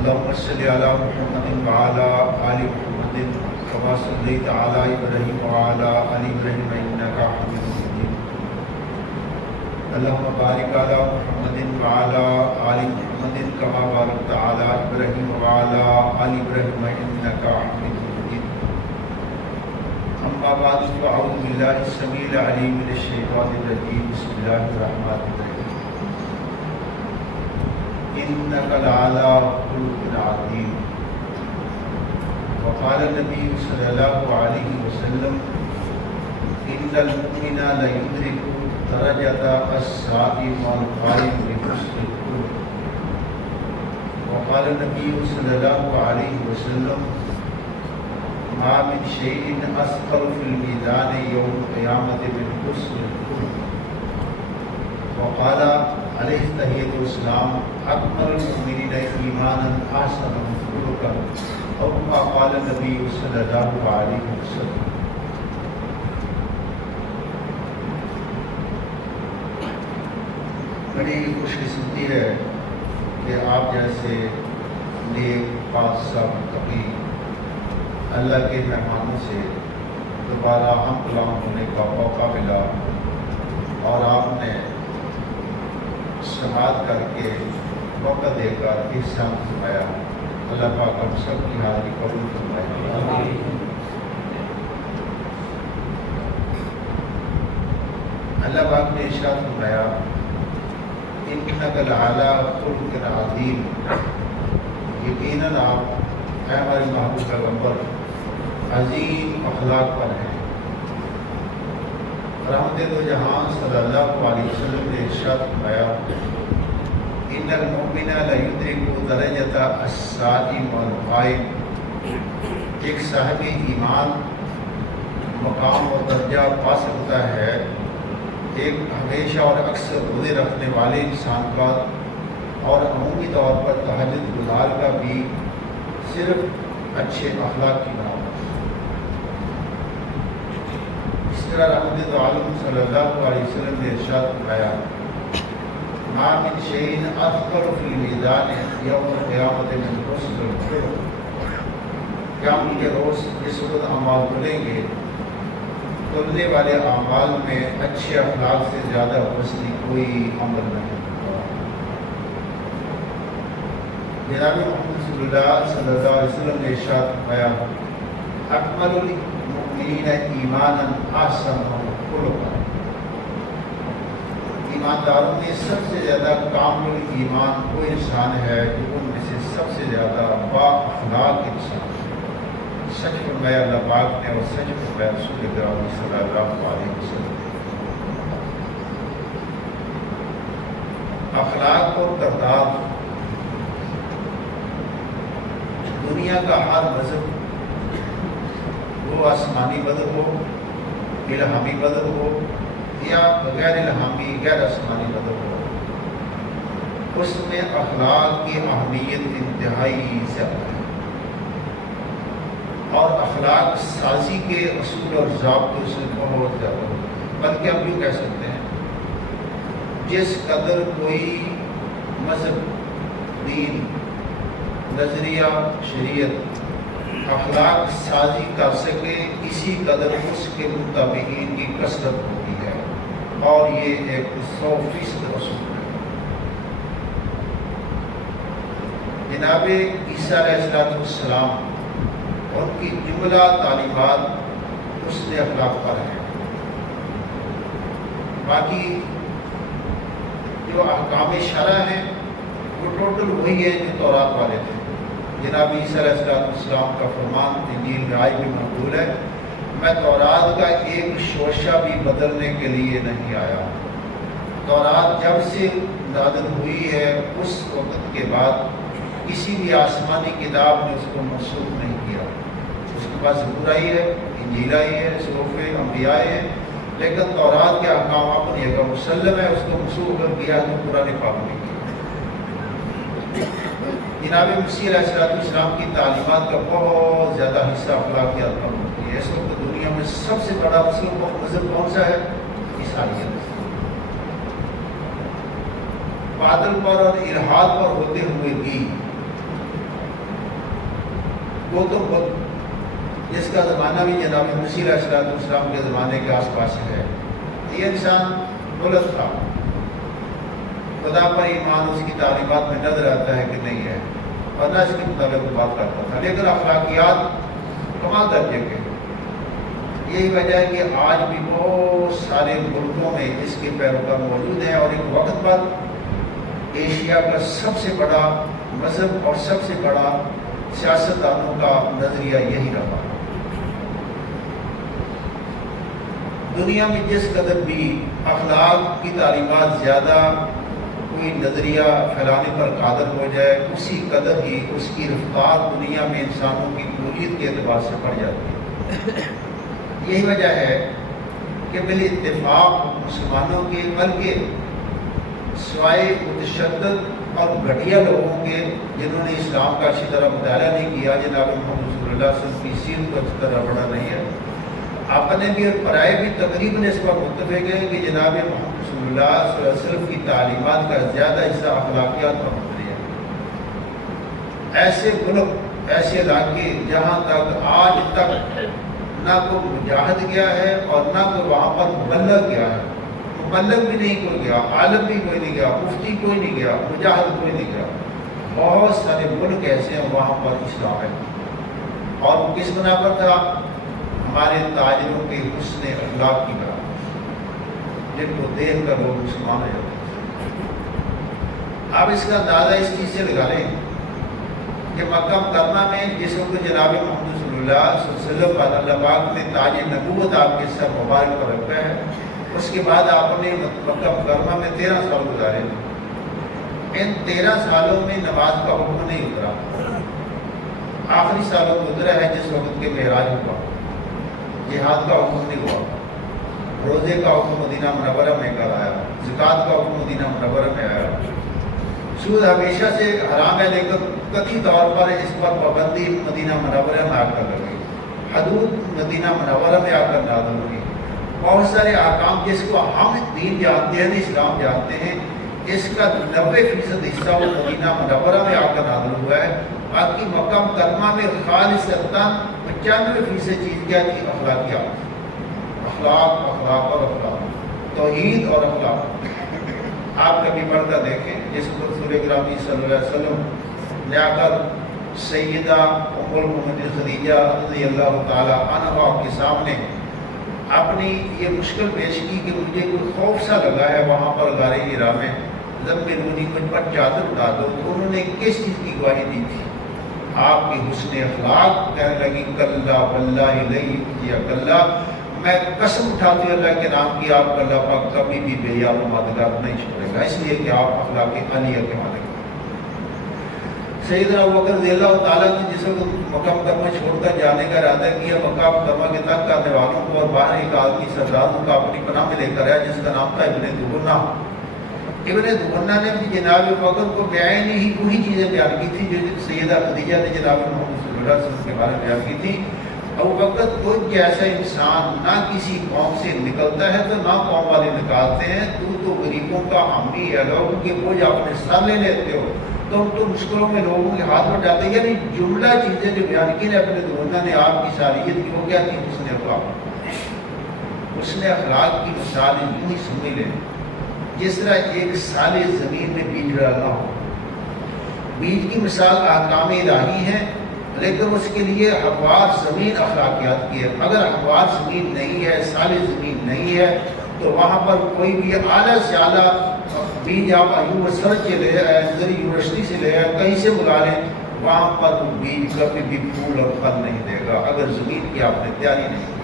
اللهم صل على محمد وعلى آل محمد كما صليت على إبراهيم وعلى آل إبراهيم إنك حميد مجيد. اللهم بارك على محمد وعلى آل محمد كما باركت على إبراهيم وعلى آل إبراهيم إنك حميد مجيد. أما بعد فأعوذ بالله السميع العليم من الشيطان الرجيم. بسم الله الرحمن الرحيم. إنك لعلى خلق عظيم. وقال النبي صلى الله عليه وسلم إن المؤمن ليدرك درجة الصائم والقائم بحسن الخلق. وقال النبي صلى الله عليه وسلم ما من شيء أثقل في الميزان يوم القيامة من حسن الخلق. وقال عليه الصلاة والسلام أكمل المؤمنين إيمانا أحسنهم خلقا أو كما قال النبي صلی اللہ علیہ وسلم. بڑی خوش قسمتی ہے کہ آپ جیسے نیک پاک صاحب کبھی اللہ کے مہمانوں سے دوبارہ ہم کلام ہونے کا موقع ملا اور آپ نے سماعت کر کے موقع دے کر احسان فرمایا. اللہ پاک ہم سب کی حاضری قبول فرمائے. اللہ پاک نے ارشاد فرمایا انک لعلی خلق عظیم. یقیناً آپ اے ہمارے محبوب پیغمبر عظیم اخلاق پر ہیں. رحمت دو جہان صلی اللہ علیہ وسلم نے ارشاد فرمایا ان المؤمن لیدرک درجۃ الصائم والقائم. ایک صاحب ایمان مقام اور درجہ پا سکتا ہے ایک ہمیشہ اور اکثر روزے رکھنے والے انسان کا اور عمومی طور پر تہجد گزار کا بھی صرف اچھے اخلاق کی بنا پر. اس طرح رحمت عالم صلی اللہ علیہ وسلم نے ارشاد فرمایا ما من شيء أثقل في الميزان يوم القيامة من حسن الخلق. قیامت کے روز جس وقت اعمال تلیں گے تلنے والے اعمال میں اچھے اخلاق سے زیادہ حسن کوئی عمل نہیں ہوگا. جناب محمد صلی اللہ علیہ وسلم نے ارشاد فرمایا اکمل المؤمنین ایمانا احسنهم خلقا. ایمانداروں میں سب سے زیادہ کامل ایمان وہ انسان ہے جو ان میں سے سب سے زیادہ با اخلاق انسان ہے. سچ فرمایا اللہ پاک نے اور سچ فرمایا رسول کریم صلی اللہ علیہ وسلم. اخلاق اور کردار دنیا کا ہر مذہب وہ آسمانی بدر ہو الہامی بدر ہو یا غیر الہامی غیر آسمانی بدر ہو اس میں اخلاق کی اہمیت انتہائی زیادہ ہے اور اخلاق سازی کے اصول اور ضابطوں سے بہت زیادہ ہے. بلکہ ہم یوں کہہ سکتے ہیں جس قدر کوئی مذہب دین نظریہ شریعت اخلاق سازی کر سکے اسی قدر اس کے متابعین کی کثرت ہوتی ہے اور یہ ایک 100% اصول ہے. جناب عیسیٰ علیہ السلام ان کی جملہ تعلیمات حسن اخلاق پر ہیں. باقی جو احکام شرع ہیں وہ ٹوٹل وہی ہے جو تورات والے تھے. جناب عیسیٰ علیہ السلام کا فرمان انجیل میں آج بھی مقبول ہے میں تورات کا ایک شوشہ بھی بدلنے کے لیے نہیں آیا. تورات جب سے نازل ہوئی ہے اس وقت کے بعد کسی بھی آسمانی کتاب نے اس کو منسوخ نہیں کیا. اس کے پاس زبور آئی ہے انجیل آئی ہے صحف انبیاء ہے لیکن تورات کے احکامات پر یہ مسلم ہے اس کو منسوخ کر دیا جو قرآن پاک نے کیا. جناب مسیح علیہ السلام کی تعلیمات کا بہت زیادہ حصہ اخلاقیات پر ہوتی ہے. اس وقت دنیا میں سب سے بڑا مذہب کون سا ہے؟ عیسائیت. بادل پر اور الحاد پر ہوتے ہوئے بھی گوتم بدھ جس کا زمانہ بھی جناب مسیح علیہ السلام کے زمانے کے آس پاس ہے، یہ انسان غلط تھا، خدا پر ایمان اس کی تعلیمات میں نظر آتا ہے کہ نہیں ہے، اور نہ اس کے مطابق بات کرتا تھا، لیکن اخلاقیات کمال درجے کے۔ یہی وجہ ہے کہ آج بھی بہت سارے ملکوں میں اس کے پیروکار موجود ہیں، اور ایک وقت پر ایشیا کا سب سے بڑا مذہب اور سب سے بڑا سیاستدانوں کا نظریہ یہی رہا۔ دنیا میں جس قدر بھی اخلاق کی تعلیمات زیادہ کوئی نظریہ پھیلانے پر قادر ہو جائے، اسی قدر ہی اس کی رفتار دنیا میں انسانوں کی قبولیت کے اعتبار سے بڑھ جاتی ہے۔ یہی وجہ ہے کہ بال اتفاق مسلمانوں کے، بلکہ سوائے متشدد اور گھٹیا لوگوں کے جنہوں نے اسلام کا اچھی طرح مطالعہ نہیں کیا، جناب محمد صلی اللہ علیہ وسلم کی سیرت کو اچھی طرح پڑھا نہیں ہے، اپنے بھی اور پرائے بھی تقریباً اس پر متفق ہیں کہ جناب محمد صلی اللہ علیہ وسلم کی تعلیمات کا زیادہ حصہ اخلاقیات پر مبنی ہے۔ ایسے ملک، ایسے علاقے جہاں تک آج تک نہ کوئی مجاہد گیا ہے اور نہ کوئی وہاں پر مبلغ گیا ہے، مبلغ بھی نہیں کوئی گیا، عالم بھی کوئی نہیں گیا، مفتی کوئی نہیں گیا، مجاہد کوئی نہیں گیا، بہت سارے ملک ایسے ہیں وہاں پر اسلام ہے۔ اور وہ کس بنا پر تھا؟ ہمارے تاجروں کے حسن اخلاق کی بنا، جن کو دیکھ کر لوگ مسلمان ہو جاتے ہیں۔ آپ اس کا اندازہ اس چیز سے لگا لیں کہ مکہ مکرمہ میں جس وقت جناب محمد صلی اللہ علیہ وسلم کا اللہ پاک نے تاج نبوت آپ کے سر مبارک پر رکھا ہے، اس کے بعد آپ نے مکہ مکرمہ میں 13 سال گزارے۔ ان 13 سالوں میں نماز کا حکم نہیں اترا، آخری سالوں میں اترا ہے جس وقت کے معراج ہوا۔ جہاد کا حکم نہیں ہوا، روزے کا حکم مدینہ منورہ میں کر آیا، زکوٰۃ کا حکم مدینہ منورہ میں آیا۔ سود ہمیشہ سے حرام ہے، لیکن قطعی طور پر اس پر پابندی مدینہ منورہ میں آ کر لگی، حدود مدینہ منورہ میں آ کر نازل ہوئی۔ بہت سارے احکام جس کو ہم دین جانتے ہیں، اسلام جانتے ہیں، اس کا 90% حصہ وہ مدینہ منورہ میں آ کر نازل ہوا ہے۔ باقی مکہ مکرمہ میں خالصتاً 95% چیز کیا تھی؟ اخلاقیات، اخلاق، اخلاق اور اخلاق، توحید اور اخلاق۔ آپ کبھی پڑھ کر دیکھیں، جس کو رسول اکرم صلی اللہ علیہ وسلم نے آ کر سیدہ ام المؤمنین خدیجہ رضی اللہ تعالی عنہا کے سامنے اپنی یہ مشکل پیش کی کہ مجھے کوئی خوف سا لگا ہے وہاں پر غار حرا میں، زملونی مجھ پر چادر اٹھا دو، تو انہوں نے کس چیز کی گواہی دی تھی؟ آپ کی حسن اخلاق۔ کہنے لگی کلا واللہ لا یؤتیک اللہ، میں قسم اٹھاتی ہوں اللہ کے نام کی، آپ کا اللہ پاک کبھی بھی بے یار و مددگار نہیں چھوڑے گا، اس لیے کہ آپ اخلاق عالیہ کے مالک ہیں۔ سیدنا ابوبکر رضی اللہ تعالیٰ نے جس وقت مکہ مکرمہ چھوڑ کر جانے کا ارادہ کیا، مکہ مکرمہ کے تک کرنے والوں کو اور باہر ایک آدمی سرداروں کا اپنی پناہ میں لے کر آیا جس کا نام تھا ابن دغنہ۔ ابن دغنہ نے بھی جناب ابوبکر کو بعین ہی وہی چیزیں بیان کی تھی جو سیدہ خدیجہ نے جناب محمد صلی اللہ علیہ وسلم کے بارے میں بیان کی تھی۔ ابوبکر کوئی جیسا انسان نہ کسی قوم سے نکلتا ہے تو نہ قوم والے نکالتے ہیں، تو غریبوں کا حامی ہے، لوگوں کے بوجھ اپنے سر لے لیتے ہو، تم تو مشکلوں میں لوگوں کے ہاتھ میں ڈالتے ہیں۔ یعنی جملہ چیزیں جو بیان کی اپنے دونوں نے آپ کی ساریت کی، وہ کیا تھی؟ حسن اخلاق۔ حسن اخلاق کی مثال یوں ہی سمجھ لیں جس طرح ایک سالے زمین میں بیج ڈالنا ہو۔ بیج کی مثال احکام الہی ہے، لیکن اس کے لیے ہموار زمین اخلاقیات کی ہے۔ اگر ہموار زمین نہیں ہے، سالے زمین نہیں ہے، تو وہاں پر کوئی بھی اعلیٰ سے اعلیٰ بیج آپ ایوب سرچ کے لے آئے، یونیورسٹی سے لے آئے، کہیں سے بلا لیں، وہاں پر وہ بیج کبھی بھی پھول اور پھل نہیں دے گا اگر زمین کی آپ نے تیاری نہیں کی۔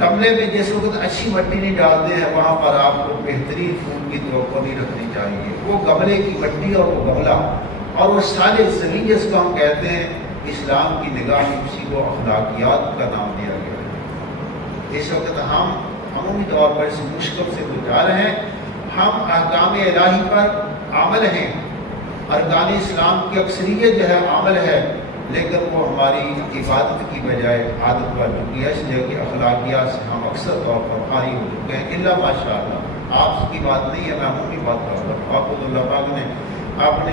گملے میں جس وقت اچھی مٹی نہیں ڈالتے ہیں، وہاں پر آپ کو بہترین پھول کی توقع نہیں رکھنی چاہیے۔ وہ گملے کی مٹی اور وہ گملہ اور وہ سارے زمین جس کو ہم کہتے ہیں، اسلام کی نگاہ میں اسی کو اخلاقیات کا نام دیا گیا ہے۔ اس وقت ہم عمومی طور پر اس مشکل سے گزار ہیں، ہم احکام الہی پر عمل ہیں، ارکان اسلام کی اکثریت جو ہے عمل ہے، لیکن وہ ہماری عبادت کی بجائے عادت بن چکی ہے، اس لیے کہ اخلاقیات سے ہم اکثر طور پر خالی ہو چکے ہیں۔ اللہ ماشاء اللہ، آپ کی بات نہیں ہے، میں عمومی بات کر رہا ہوں۔ آپ کو اللہ پاک نے اپنے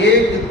1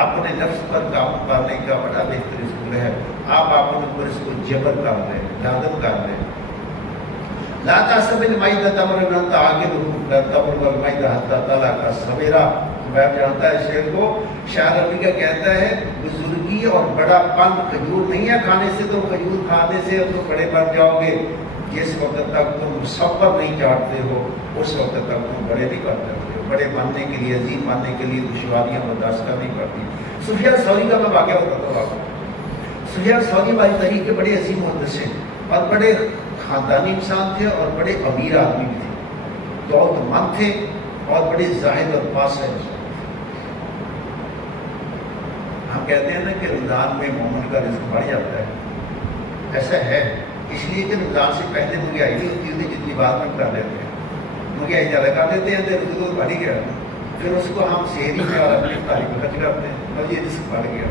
اپنے نفس پر قابو پانے کا بڑا بہتر اصول ہے. آپ اپنے اوپر اس کو جبر کر لیں، لازم کر لیں. لا تحسب المائدۃ امرا تعجلہ تبلغ المائدۃ حتی تلقى السویرا. میں جانتا ہے شعر کو، شاعر عربی کا کہتا ہے بزرگی اور بڑا پن کھجور نہیں ہے کھانے سے، تو کھجور کھانے سے تو بڑے بن جاؤ گے. جس وقت تک تم مصور نہیں چاہتے ہو اس وقت تک تم بڑے نہیں بن جاتے ہو. بڑے بننے کے لیے، عظیم بننے کے لیے دشواریاں برداشت کرنی پڑتی. سفیان ثوری کا میں واقعہ بتاتا ہوں آپ کو. سفیان ثوری ہماری تاریخ کے بڑے عظیم محدث ہیں اور بڑے خاندانی انسان تھے اور بڑے امیر آدمی بھی تھے، دولت مند تھے اور بڑے زاہد اور پاسہ انسان. ہم کہتے ہیں نا کہ رمضان میں مومن کا رزق بڑھ جاتا ہے. ایسا ہے اس لیے کہ رمضان سے پہلے مہنگائی نہیں ہوتی ہوتی جتنی بات میں کر لیتے ہیں. مہنگائی زیادہ کر دیتے ہیں تو رزق بڑھ گیا، پھر اس کو ہم شہری میں اور اپنی تاریخ میں خرچ کرتے ہیں اور یہ رزق بڑھ گیا.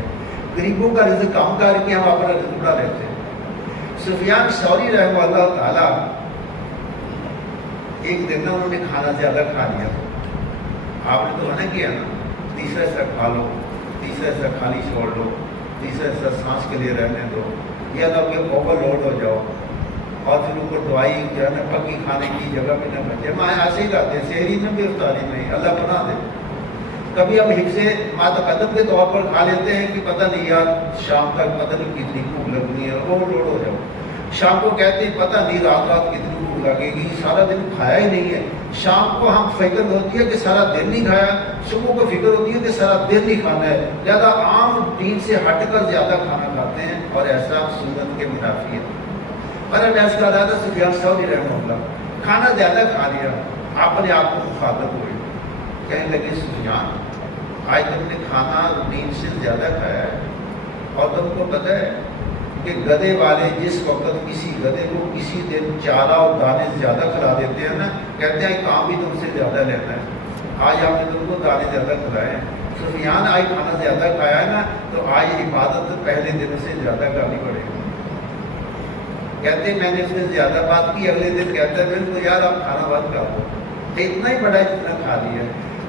غریبوں کا رزق کم کر کے ہم اپنا رزق بڑھا لیتے ہیں. سفیان ثوری رحمہ اللہ تعالیٰ ایک دن نا انہوں نے کھانا زیادہ کھا لیا. آپ نے تو منع کیا نا تیسرا حصہ کھا لو، تیسرا حصہ خالی چھوڑ لو، تیسرا حصہ سانس کے لیے رہنے دو، یا تو کہ اوور لوڈ ہو جاؤ اور پھر اوپر دوائی جو ہے نا پکی کھانے کی جگہ پہ نہ بچے. ہم ایسے ہی کرتے ہیں، شہری میں بھی افطاری نہیں، اللہ بنا دے. کبھی ہم حفظ ماتقدم کے طور پر کھا لیتے ہیں کہ پتہ نہیں یار شام تک پتہ نہیں کتنی بھوک لگنی ہے، اوور لوڈ ہو جاؤ. شام کو کہتے ہیں پتہ نہیں رات کتنی بھوک لگے گی، سارا دن کھایا ہی نہیں ہے. شام کو ہم فکر ہوتی ہے کہ سارا دن نہیں کھایا، صبح کو فکر ہوتی ہے کہ سارا دن نہیں کھانا ہے. زیادہ عام دین سے ہٹ کر زیادہ کھانا کھاتے ہیں اور ایسا سنت کے منافی ہے. پر میں اس کا دادا سفیان ثوری رحمہ اللہ کھانا زیادہ کھا لیا، اپنے آپ کو مخاطب ہوئے، کہنے لگے سفیان آج تم نے کھانا دین سے زیادہ کھایا ہے اور تم کو پتہ ہے کہ گدھے والے جس وقت کسی گدھے کو کسی دن چارہ اور دانے زیادہ کھلا دیتے ہیں نا، کہتے ہیں کام بھی تم سے زیادہ لینا ہے. آج ہم نے تم کو دانے زیادہ کھلائے ہیں. سفیان آج کھانا زیادہ کھایا ہے نا تو آج عبادت پہلے دن سے زیادہ کرنی پڑے گی. کہتے ہیں میں نے اس میں زیادہ بات کی، اگلے دن کہتا ہے میرے کو یار آپ کھانا بند کر دو. اتنا ہی بڑا جتنا کھا لیا.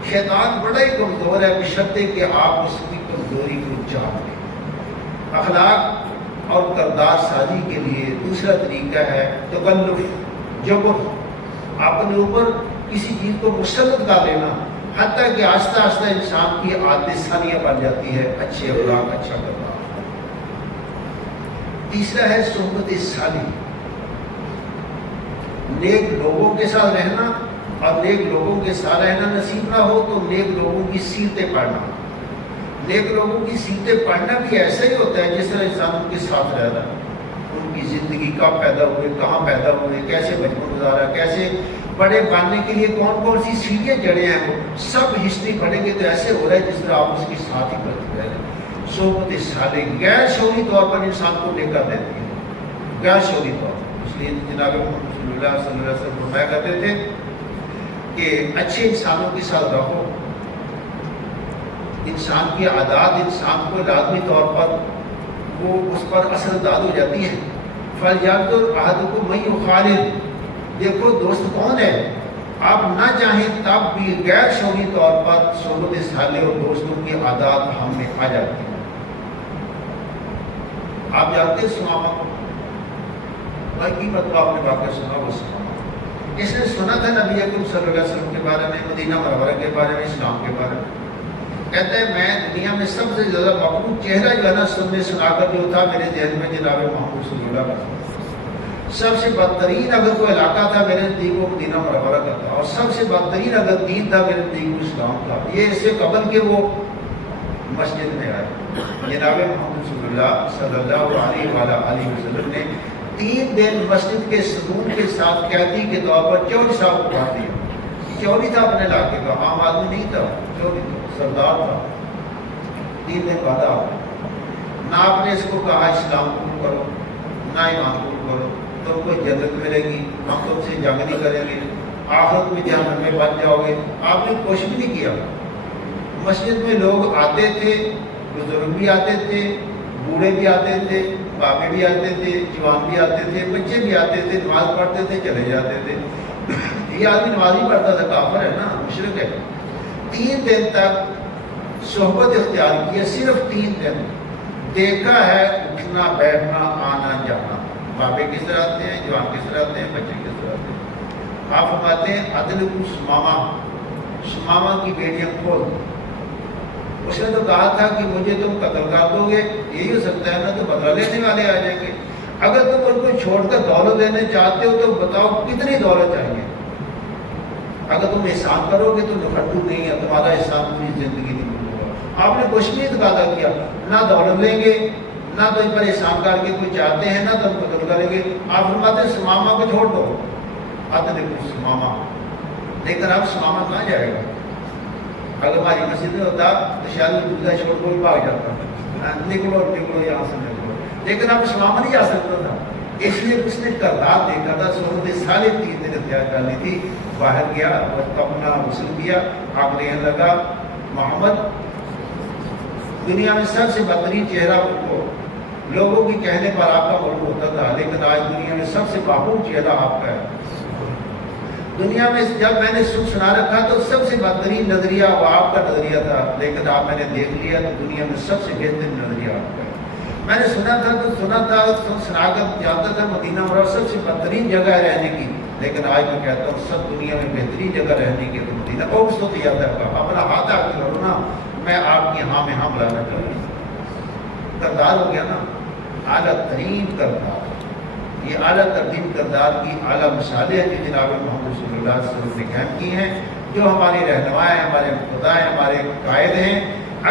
شیطان بڑا ہی کمزور ہے بشرطے کہ آپ اس کی کمزوری کو جان لیں. اخلاق اور کردار سازی کے لیے دوسرا طریقہ ہے تکلف، جبر، اپنے اوپر کسی چیز کو مسلط کر لینا، حتیٰ کہ آہستہ آہستہ انسان کی عادت ثانیہ بن جاتی ہے اچھے اخلاق، اچھا کردار. تیسرا ہے صحبت صالح، نیک لوگوں کے ساتھ رہنا. اور نیک لوگوں کے ساتھ رہنا نصیب نہ ہو تو نیک لوگوں کی سیرتیں پڑھنا. نیک لوگوں کی سیرتیں پڑھنا بھی ایسا ہی ہوتا ہے جس طرح انسان ان کے ساتھ رہنا. ان کی زندگی کب پیدا ہوئے، کہاں پیدا ہوئے، کیسے بچپن گزارا، کیسے بڑے بننے کے لیے کون کون سی سیڑھیاں چڑھے ہیں، وہ سب ہسٹری پڑھیں گے تو ایسے ہو رہا ہے جس طرح آپ اس کے ساتھ ہی بڑھتے رہے. صحبت صالح غیر شعوری طور پر انسان کو لے کر دیتی ہے، غیر شعوری طور پر. اس لیے جناب محمد صلی اللہ علیہ وسلم فرمایا کرتے تھے کہ اچھے انسانوں کے ساتھ رہو. انسان کی عادات انسان کو لازمی طور پر وہ اس پر اثر انداز ہو جاتی ہیں. فَلْيَنْظُرْ أَحَدُكُم مَّن يُخَالِلُ. دیکھو دوست کون ہے، آپ نہ چاہیں تب بھی غیر شعوری طور پر صحبت صالح اور دوستوں کی عادات ہم میں آ جاتی ہیں. آپ جانتے ہیں سمامہ کو، بھائی کی مطلب آپ نے واقعہ سنا. وہ سمامہ اس نے سنا تھا نبی اکرم صلی اللہ علیہ وسلم کے بارے میں، مدینہ منورہ کے بارے میں، اسلام کے بارے میں. کہتا ہے میں دنیا میں سب سے زیادہ مقبول چہرہ جو ہے نا سننے سنا کر جو تھا میرے ذہن میں جناب محمد صلی اللہ علیہ وسلم. سب سے بدترین اگر کوئی علاقہ تھا میرے نزدیک وہ مدینہ منورہ کا تھا، اور سب سے بدترین اگر دین تھا میرے نزدیک وہ اسلام تھا. یہ اس سے قبل کہ وہ مسجد میں آئے. جناب محمد صلی اللہ علیہ وسلم نے 3 دن مسجد کے ستون کے ساتھ قیدی کے طور پر چوری صاحب کو پڑھا دیا. چوری تھا اپنے علاقے کا، عام آدمی نہیں تھا، چوری تھا، سردار تھا. 3 دن بعد نہ آپ نے اس کو کہا اسلام قبول کرو، نہ ایمان قبول کرو، تم کو جنت ملے گی، ہم تم سے جنگ نہیں کریں گے، آخرت میں جہنم میں بچ جاؤ گے. آپ نے کوشش بھی نہیں کیا. مسجد میں لوگ آتے تھے، بزرگ بھی آتے تھے، بوڑھے بھی آتے تھے، بابے بھی آتے تھے، جوان بھی آتے تھے، بچے بھی آتے تھے، نماز پڑھتے تھے، چلے جاتے تھے. یہ آدمی نماز ہی پڑھتا تھا، کافر ہے نا، مشرک ہے. 3 دن تک صحبت اختیار کی ہے صرف 3 دن، دیکھا ہے اٹھنا بیٹھنا آنا جانا، بابے کس طرح آتے ہیں، جوان کس طرح آتے ہیں، بچے کس طرح آتے ہیں۔ آپ فرماتے ہیں عدل کو سماما کی بیٹیاں کھول، اس نے تو کہا تھا کہ مجھے تم قتل کر دو گے، یہی ہو سکتا ہے نا، تو بدلہ لینے والے آ جائیں گے۔ اگر تم ان کو چھوڑ کر دولت دینے چاہتے ہو تو بتاؤ کتنی دولت چاہیے۔ اگر تم احسان کرو گے تو نفٹو نہیں ہے، تمہارا احسان پوری زندگی نہیں ہوگا۔ آپ نے کچھ نہیں تقاضا کیا، نہ دولت لیں گے، نہ تو ان پر احسان کر کے کوئی چاہتے ہیں، نہ تو ہم قتل کریں گے۔ آپ فرماتے ہیں سماما کو چھوڑ دو، آتے دیکھو سماما، لیکن اب سماما کہاں جائے گا؟ اگر ہماری مسجد میں ہوتا تو شاید وہ دوسرا چھوڑ کو بھاگ جاتا، نکلو نکلو یہاں سے نکلو، لیکن اب سماما نہیں جا سکتا تھا، اس لیے اس نے کردار دیکھا تھا۔ صحبت سارے 3 دن اختیار کر لی تھی، باہر گیا اور اپنا غسل کیا، آگ لینے لگا۔ محمد دنیا میں سب سے بہترین چہرہ کو لوگوں کے کہنے پر آپ کا ملک ہوتا تھا، لیکن آج دنیا میں سب سے بہترین چہرہ آپ کا ہے۔ دنیا میں جب میں نے سنا رکھا تو سب سے بہترین نظریہ وہ آپ کا نظریہ تھا، لیکن آپ میں نے دیکھ لیا تو دنیا میں سب سے بہترین نظریہ آپ کا ہے۔ میں نے سنا تھا سنا کر جاتا تھا مدینہ منورہ سب سے بہترین جگہ ہے رہنے کی، لیکن آج میں کہتا ہوں سب دنیا میں بہترین جگہ رہنے کی تو مدینہ کو اس وقت یاد رکھا۔ اپنا ہاتھ آ کے کرو نا، میں آپ کی ہاں میں ہاں بلانا چاہوں گا۔ کردار ہو گیا نا، اعلیٰ ترین کردار، یہ اعلیٰ ترین کردار کی اعلیٰ مثالیں ہیں جو جناب محمد رسول اللہ صلی اللہ علیہ وسلم نے قائم کی ہیں، جو ہمارے رہنما ہیں، ہمارے خدا ہیں، ہمارے قائد ہیں۔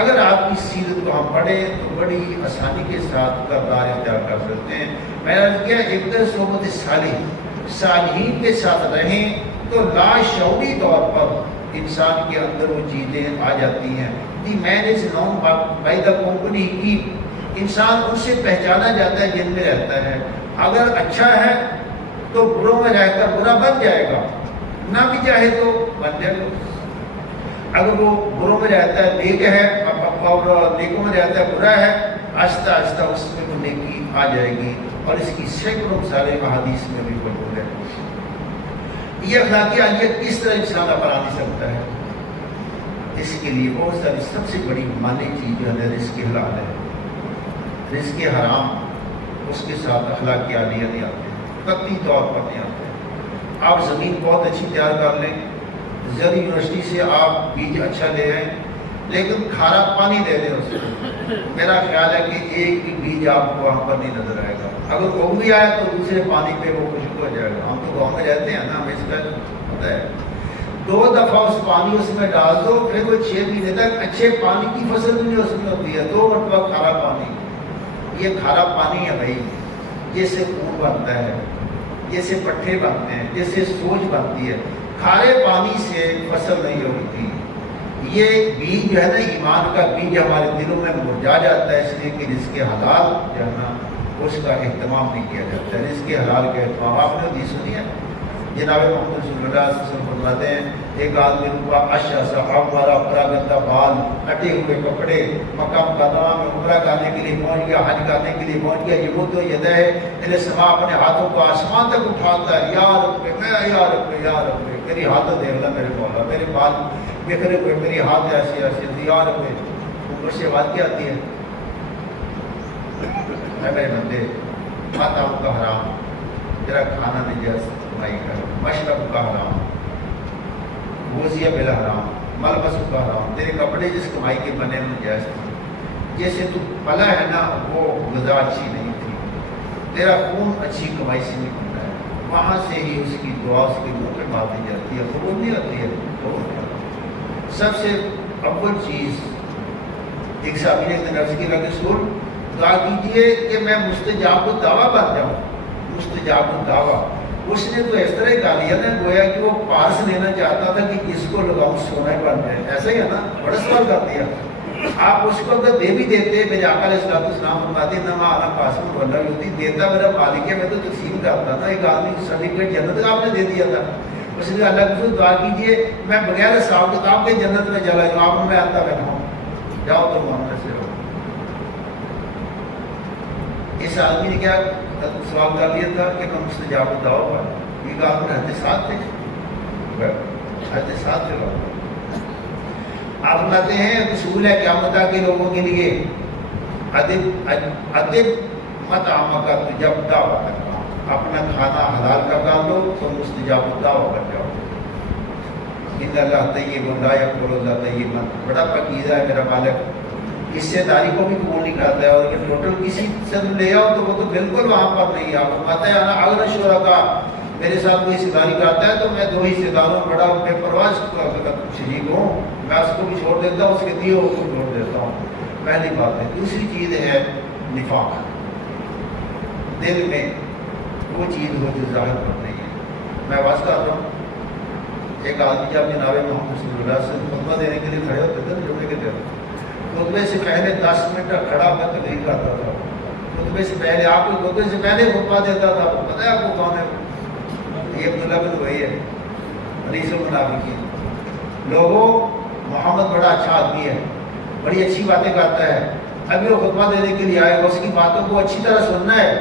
اگر آپ کی سیرت کو ہم پڑھیں تو بڑی آسانی کے ساتھ کردار اختیار کر سکتے ہیں۔ میں نے کیا ایک در صحبت صالحین کے ساتھ رہیں تو لاشعوری طور پر انسان کے اندر وہ چیزیں آ جاتی ہیں۔ دی مین از نون بائی دا کمپنی کی، انسان ان سے پہچانا جاتا ہے جن میں رہتا ہے۔ اگر اچھا ہے تو بروں میں رہ کر برا بن جائے گا، نہ بھی چاہے تو بن جائے گا۔ اگر وہ بروں میں رہتا ہے نیک ہے اور نیکوں میں رہتا ہے برا ہے، آہستہ آہستہ اس میں وہ نیکی آ جائے گی، اور اس کی سینکڑوں مثالیں احادیث میں بھی موجود ہے۔ یہ اخلاقی عالیت کس طرح انسان اپنا نہیں سکتا ہے؟ اس کے لیے بہت ساری سب سے بڑی مانی چیز جو ہے رزق حلال ہے، رزق حرام اس کے ساتھ اخلاقی عالیہ نہیں آتے، قطعی طور پر نہیں آتے۔ آپ زمین بہت اچھی تیار کر لیں، زر یونیورسٹی سے آپ بیج اچھا لے آئیں، لیکن کھارا پانی دے دیں اس کو، میرا خیال ہے کہ ایک بھی بیج آپ کو وہاں پر نہیں نظر آئے گا۔ اگر وہ بھی آئے تو دوسرے پانی پہ وہ خشک ہو جائے گا۔ ہم تو گاؤں میں رہتے ہیں نا، ہمیں اس کا پتہ ہے۔ 2 دفعہ اس پانی اس میں ڈال دو، پھر وہ 6 مہینے تک اچھے پانی کی فصل بھی اس میں ہوتی ہے۔ 2 مرتبہ کھارا پانی، یہ کھارا پانی ہے بھائی، جیسے خون بنتا ہے، جیسے پٹھے بنتے ہیں، جیسے سوج بنتی ہے، کھارے پانی سے فصل نہیں ہوتی۔ یہ بیج جو ہے نا، ایمان کا بیج ہمارے دلوں میں مرجھا جاتا ہے، اس لیے کہ رزق حلال جو ہے نا اس کا اہتمام نہیں کیا جاتا ہے۔ رزق حلال کا اہتمام آپ نے حدیث سنی ہے، جناب محمد رسول اللہ صلی اللہ علیہ وسلم فرماتے ہیں ایک آدمی روپا اشا صاحب والا پرا گندا بال، کٹے ہوئے کپڑے، مکہ مکرمہ میں عمرہ کرنے کے لیے پہنچ گیا، حج کرنے کے لیے پہنچ گیا، یہ وہ تو یہ ہے میرے سما اپنے ہاتھوں کو آسمان تک اٹھاتا ہے، یا رب میں یا رب یا رب میری ہاتھ دیکھ لا میرے مولا، میرے بال بکھرے ہوئے، میری ہاتھ ایسی ایسی، یا رب اوپر سے بات کیا آتی ہے، میرے بندے ماتا کا حرام، تیرا کھانا نجس کمائی کر، مشرب کا حرام، غوثیہ بلا حرام، ملبس کا حرام، تیرے کپڑے جس کمائی کے بنے ہیں جائز تھے، جیسے تو پلا ہے نا وہ غذا اچھی نہیں تھی، تیرا خون اچھی کمائی سے نہیں بنتا ہے، وہاں سے ہی اس کی دعا اس کے منہ پہ مار دی جاتی ہے، قبول نہیں ہوتی ہے۔ سب سے اول چیز ایک صحابی نے نفس کی لگے سول دعا کیجیے کہ میں مستجاب الدعویٰ بن جاؤں، مستجاب الدعویٰ۔ اس نے تو اس طرح ہی کہا لیا نا گویا کہ وہ پارس لینا چاہتا تھا کہ اس کو لگاؤں سونا ہی بن جائے، ایسا ہی ہے نا، بڑا سوال کر دیا۔ آپ اس کو اگر دے بھی دیتے، میرے آقا علیہ الصلوۃ والسلام فرماتے ہیں نما انا قاسم ولا یؤتی، دیتا میرا مالک ہے، میں تو تقسیم کرتا نا، ایک آدمی کو سرٹیفکیٹ جنت کا آپ نے دے دیا تھا۔ اس نے اللہ کے رسول دعا کیجیے میں بغیر حساب کتاب کے جنت میں چلا جاؤں، آپ میں آتا بیٹھا ہوں، جاؤ تو محمد سے رہو۔ اس آدمی نے کیا سوال کر لیا تھا کہ میں مستجاب الدعویٰ پر، یہ کہا آپ رہتے ساتھ تھے، رہتے ساتھ تھے لوگ۔ آپ فرماتے ہیں اصول ہے قیامت کے لوگوں کے لیے ادب مت عامہ کا جب دعویٰ کرنا، اپنا کھانا حلال کا کر لو تو مستجاب الدعویٰ بن جاؤ۔ ان اللہ طیب لا یقبل اللہ طیبا، بڑا پاکیزہ ہے میرا مالک، حصے داری کو بھی قبول نہیں کرتا ہے، اور اگر ٹوٹل کسی سے لے آؤ تو وہ تو بالکل وہاں پر نہیں ہے۔ آپ فرماتا ہے انا اغنى الشرکاء، میرے ساتھ کوئی حصے داری کرتا ہے تو میں دو حصے داروں بڑا بے پرواز شریک ہوں، میں اس کو بھی چھوڑ دیتا ہوں، اس کے دیے کو چھوڑ دیتا ہوں۔ پہلی بات ہے۔ دوسری چیز ہے نفاق، دل میں وہ چیز ہو جو ظاہر پر نہیں ہے۔ میں آواز کر رہا ہوں، ایک آدمی جب جناب محمد صلی اللہ علیہ وسلم خطبہ دینے کے لیے کھڑے ہوتے تھے جمعے کے دن، خطبے سے پہلے 10 منٹ کھڑا ہو کر تقریر کرتا تھا۔ خطبے سے پہلے آپ کو خطبے سے پہلے خطبہ دیتا تھا۔ پتہ ہے آپ کو کون ہے؟ یہ عبداللہ بن ابی ہے، رئیس المنافقین۔ لوگوں، محمد بڑا اچھا آدمی ہے، بڑی اچھی باتیں کرتا ہے، ابھی وہ خطبہ دینے کے لیے آئے، اس کی باتوں کو اچھی طرح سننا ہے،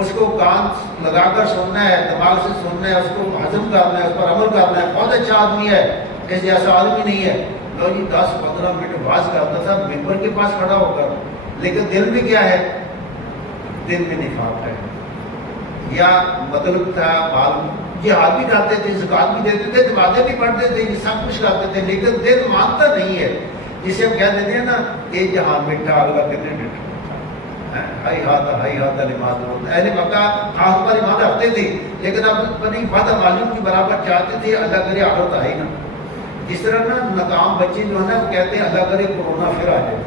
اس کو کان لگا کر سننا ہے، دماغ سے سننا ہے، اس کو ہضم کرنا ہے، اس پر عمل کرنا ہے۔ بہت اچھا آدمی ہے، اس جیسا آدمی نہیں ہے۔ لو جی 10-15 منٹ باز کرتا تھا ممبر کے پاس کھڑا ہو کر، لیکن دل میں کیا ہے؟ دل میں نفاق ہے، یا مطلب تھا جہاد بھی کرتے تھے، زکات بھی دیتے تھے، نمازیں بھی پڑھتے تھے، یہ سب کچھ کرتے تھے، لیکن دل مانتا نہیں ہے۔ جسے ہم کہہ دیتے ہیں نا کہ جہاں مٹھا اللہ کتنے ڈٹھا، ہائی ہاتھ نماز ہوتا ہے۔ اہل مکہ آخر پر ایمان رکھتے تھے، لیکن اب اپنی بد معلوم کی برابر چاہتے تھے، اللہ کرے آخرت آئے نا۔ جس طرح نا ناکام بچے جو ہے نا وہ کہتے ہیں اللہ کرے کورونا پھر آ جائے،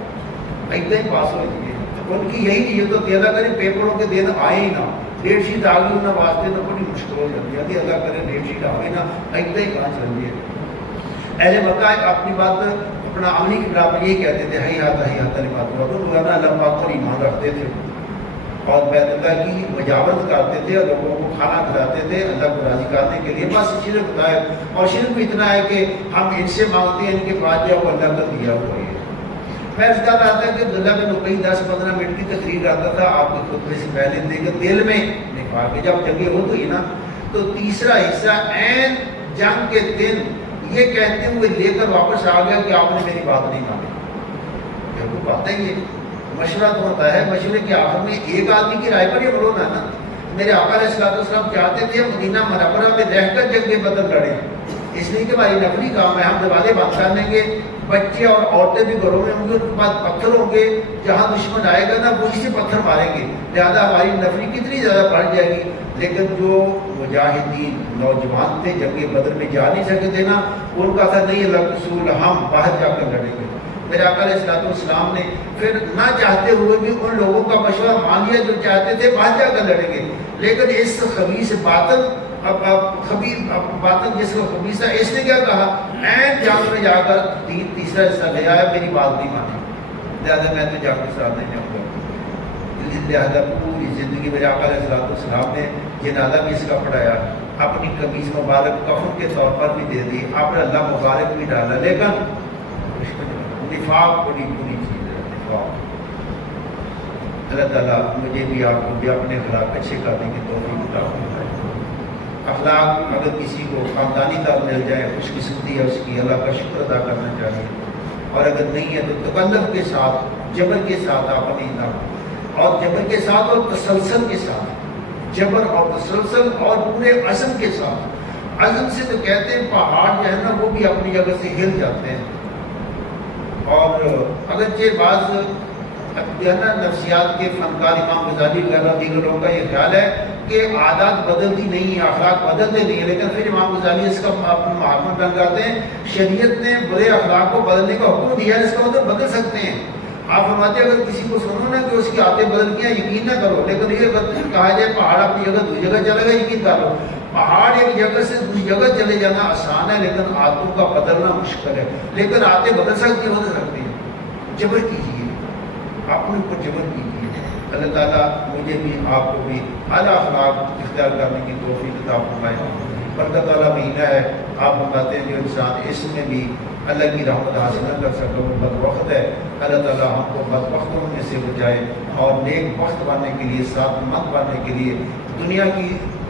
ایسا ہی پاس ہو جائے، ان کی یہی نیت ہوتی ہے اللہ کرے پیپروں کے دن آئے ہی نہ، ڈیٹ شیٹ آ گئی نہ واسطے نہ بڑی مشکل ہو جاتی ہے، اللہ کرے ڈیٹ شیٹ آ گئی نا، ایسا ہی کہاں چل رہی ہے۔ اہل مکہ اپنی بات اپنا عملی کے برابر یہی کہتے تھے ہی ہاتھ نماز پڑھو، اللہ پاک پر ایمان رکھتے تھے اور بیت اللہ کی مجاورت کرتے تھے اور لوگوں کو کھانا کھلاتے تھے اللہ کو راضی کرنے کے لیے۔ بس شرک ہوتا ہے، اور شرک بھی اتنا ہے کہ ہم ان سے مانگتے ہیں ان کے پاس جاؤ، اللہ کا دیا ہوا ہے۔ میں اس کا رہتا ہے کہ عبداللہ بن ابی 10-15 منٹ کی تقریر کرتا تھا آپ کے خطبے سے پہلے، دیکھ دل میں نفاق ہے۔ جب جنگیں ہو گئی نا تو تیسرا حصہ عین جنگ کے دن یہ کہتے ہوئے لے کر واپس آ گیا کہ آپ نے میری بات نہیں مانی۔ جب وہ بات ہے یہ مشورہ تو ہوتا ہے، مشورے کے آخر میں ایک آدمی کی رائے پر یہ بولنا ہے نا۔ میرے آقا علیہ الصلوۃ والسلام چاہتے تھے مدینہ منورہ میں رہ کر جنگ بدر لڑیں، اس لیے کہ ہماری نفلی کام ہے، ہم دروازے بند کر لیں گے، بچے اور عورتیں بھی گھروں میں ہوں گے، ان کے پاس پتھر ہوں گے، جہاں دشمن آئے گا نا وہی سے پتھر ماریں گے، لہٰذا ہماری نفلی کتنی زیادہ بڑھ جائے گی۔ لیکن جو مجاہدین نوجوان تھے جنگ بدر میں جا نہیں سکے تھے نا، ان کا تھا نہیں اللہ رسول ہم باہر جا کر لڑیں گے۔ میرے آقا علیہ الصلوۃ والسلام نے پھر نہ چاہتے ہوئے بھی ان لوگوں کا مشورہ مان لیا جو چاہتے تھے باہر جا کر لڑیں گے، لیکن اس خبیث باطن باطن جس کو خبیث ہے اس نے کیا کہا؟ عین جنگ میں جا کر تیسرا حصہ لے آیا، میری بات نہیں مانی، لہٰذا میں تو جنگ کے ساتھ نہیں جاؤں گا۔ لہٰذا پوری زندگی میرے آقا علیہ الصلوۃ والسلام نے جنازہ بھی اس کا پڑھایا، اپنی قمیص مبارک کفن کے طور پر بھی دے دی، آپ نے اللہ مبارک بھی ڈالا، لیکن نفاق بڑی بری چیز ہے۔ نفاق اللہ تعالیٰ مجھے بھی آپ کو بھی اپنے اخلاق اچھے کرنے کی توفیق عطا فرمائے۔ اخلاق اگر کسی کو خاندانی طور مل جائے خوش قسمتی ہے اس کی، اللہ کا شکر ادا کرنا چاہیے، اور اگر نہیں ہے تو تکلف کے ساتھ جبر کے ساتھ آپ نہیں نہ، اور جبر کے ساتھ اور تسلسل کے ساتھ، جبر اور تسلسل اور پورے عزم کے ساتھ۔ عزم سے تو کہتے ہیں پہاڑ جو ہے نا وہ بھی اپنی جگہ سے ہل جاتے ہیں، اور اگرچہ بعض جو ہے نا نفسیات کے فنکار امام غزالی وغیرہ دیگر لوگوں کا یہ خیال ہے کہ عادات بدلتی نہیں ہیں، اخلاق بدلتے نہیں ہیں، لیکن پھر امام غزالی اس کا محاکمہ بیان کرتے ہیں شریعت نے برے اخلاق کو بدلنے کا حکم دیا ہے، اس کا مطلب بدل سکتے ہیں۔ آپ فرماتے ہیں اگر کسی کو سنو نا کہ اس کی عادتیں بدل گئی ہیں یقین نہ کرو، لیکن یہ کہا جائے پہاڑ اپنی جگہ دوسری جگہ چلے گا یقین کر لو۔ پہاڑ ایک جگہ سے دوسری جگہ چلے جانا آسان ہے، لیکن عادتوں کا بدلنا مشکل ہے، لیکن عادتیں بدل سکتی ہیں۔ جبر کیجیے، اپنے اوپر جبر کیجیے۔ اللہ تعالیٰ مجھے بھی آپ کو بھی اعلیٰ اخلاق اختیار کرنے کی توفیق عطا فرمائے۔ برکت والا مہینہ ہے، آپ بتاتے ہیں جو انسان اس میں بھی اللہ کی رحمت حاصل نہ کر سکے وہ بدبخت ہے۔ اللہ تعالیٰ ہم کو بدبختوں میں سے بچائے اور نیک بخت بننے کے لیے، سعادت مند بننے کے لیے، دنیا کی